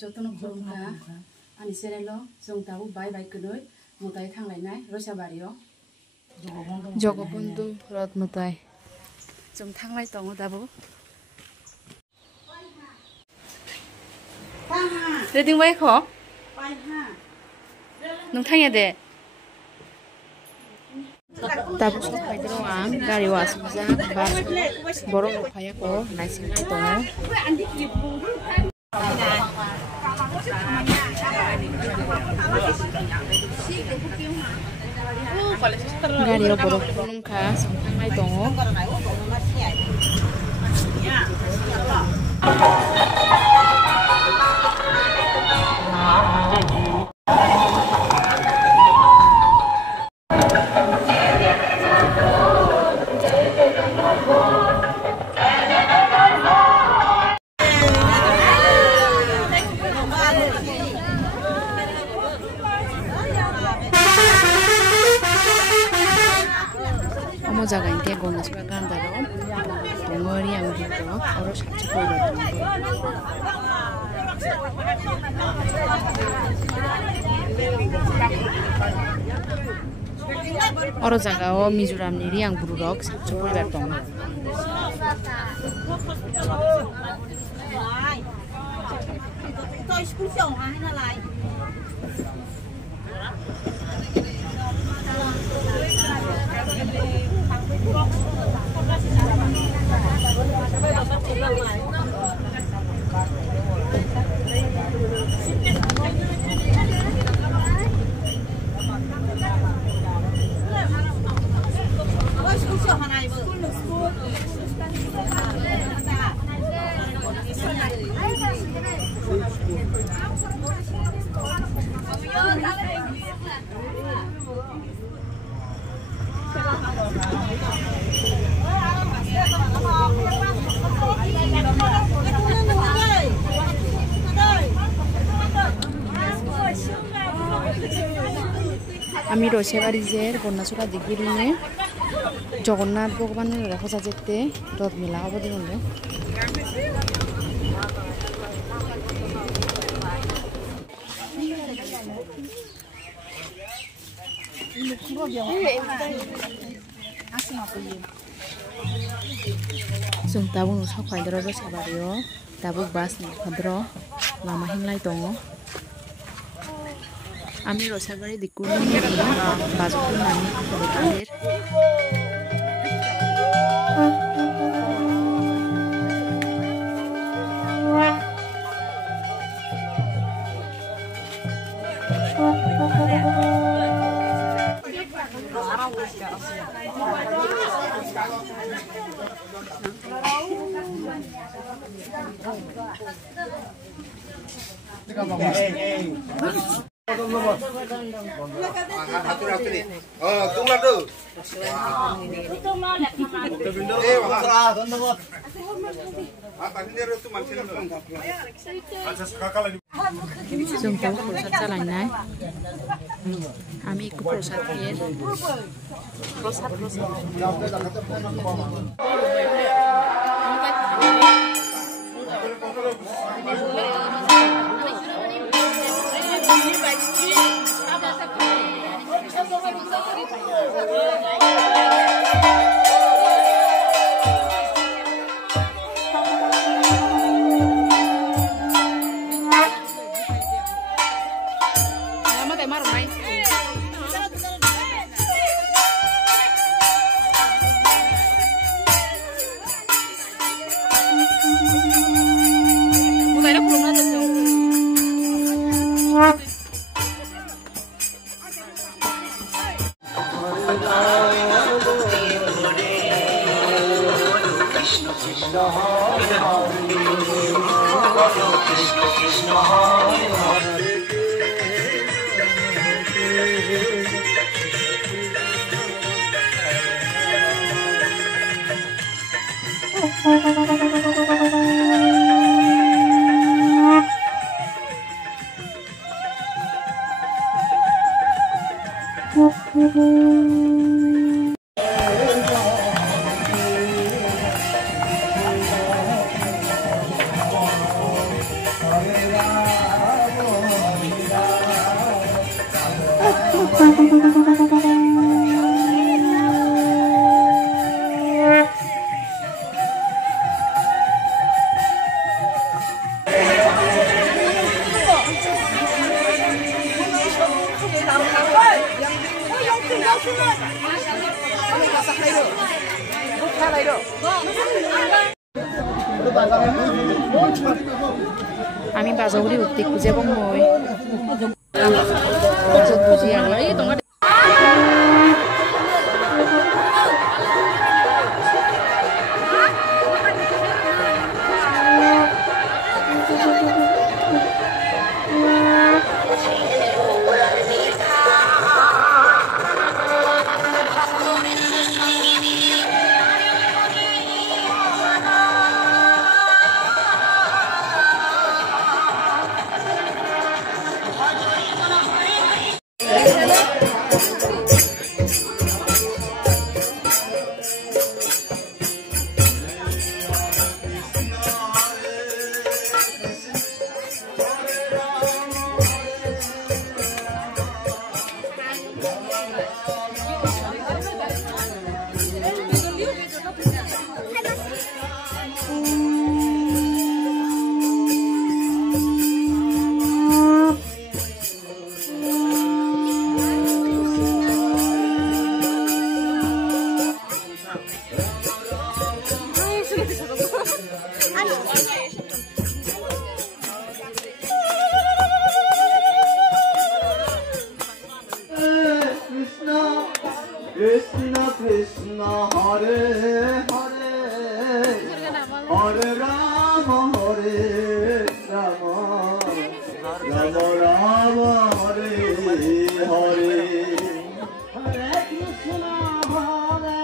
जतन खुलुमगा आंनि चेनेलाव जों दाबो बाय कनै मुताय थांलायनाय रसाबारियाव जगबन्धु रथ मुताय जों थांलाय दङ दाबो रेदिं बाय ख नों थाङा दे दाबो सफायदो आं गारियाव आसमजा बास बर' नफायाखौ नायसिंनाय दङ गारियाव बर' खुलुमखा संखांनाय दङ जागा इंके गनेशबा गान्दारो दङरि आं बुरो आरो साथि कइरो आरो जागाओ मिजोरामनि रि आं बुरुरक साथि कइबार दङ tôi school chồng hay là lại আমি রসেবাড়িজের বন্যাচড়া দিগিরিনে জগন্নাথ ভগবানের রেখা যেতে রথ মেলা অবধি হলে जों दाबो नुसाफायदर रसाबारियाव दाबो बास नुखादर लामा हिंलाय दङ আমি রসাবাড়ি দিকুনি বাজুটো নামি কলেজের जों दाबो प्रसाद जालायनाय आमी एकु प्रसाद होयो प्रसाद Hare আমি বাজাগুড়ি উঠতে খুঁজে এবং মই বুঝি আনি তোমার Krishna Krishna Hare Hare Hare Rama Hare Rama Rama Rama Hare Hare Hare Krishna Hare